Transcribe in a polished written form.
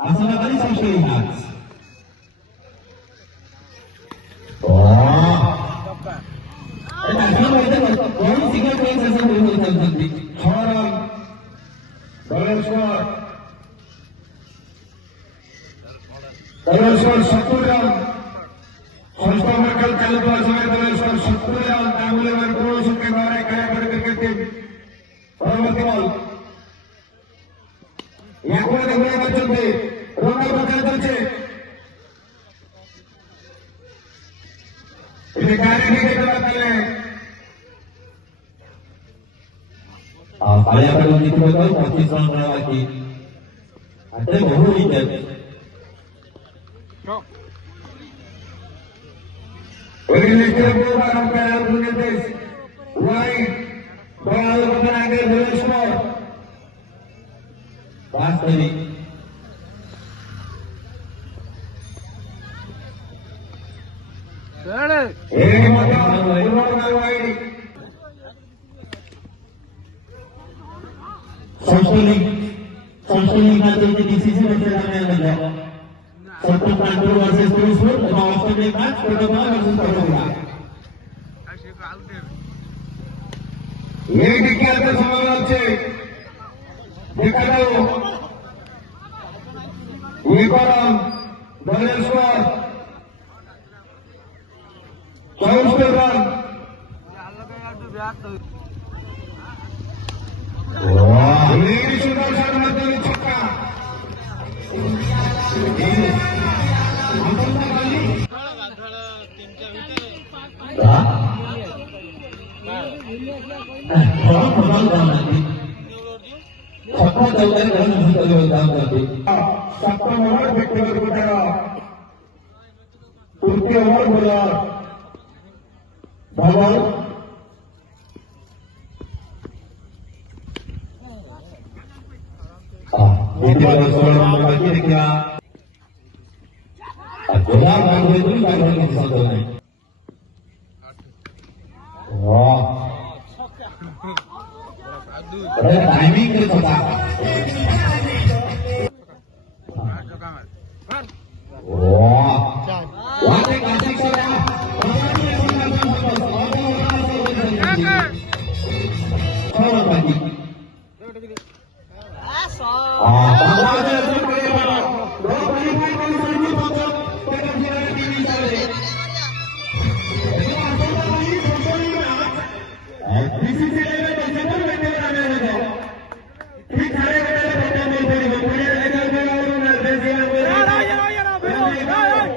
Asal kali sampai lihat. Oh. Kalau itu baru tiga kali saya belum terjadi. Orang Baleswar Sakuram संस्था मंडल तालुका समेत सत्पुर तांबुले पुरुष के बारे कार्यक्रम परवर्ती बॉल याकडे गोळा बच्चे रोना प्रकार करते इसे कार्यक्रम के बात करें पाया पर निकलो तो 25 रन बनावा की अरे बहुत ही है Organization program para Unites Wide Ball Banaga Sport Pastari Socially nanti decisive macam mana Satu Pandu versus Terusur atau Australia match pertama versus Australia. ये क्या तो समाधान से देखा जाओ ये कौन बलेश्वर 24 रन वाह ये सुंदर शॉट में छक्का टाइमिंग के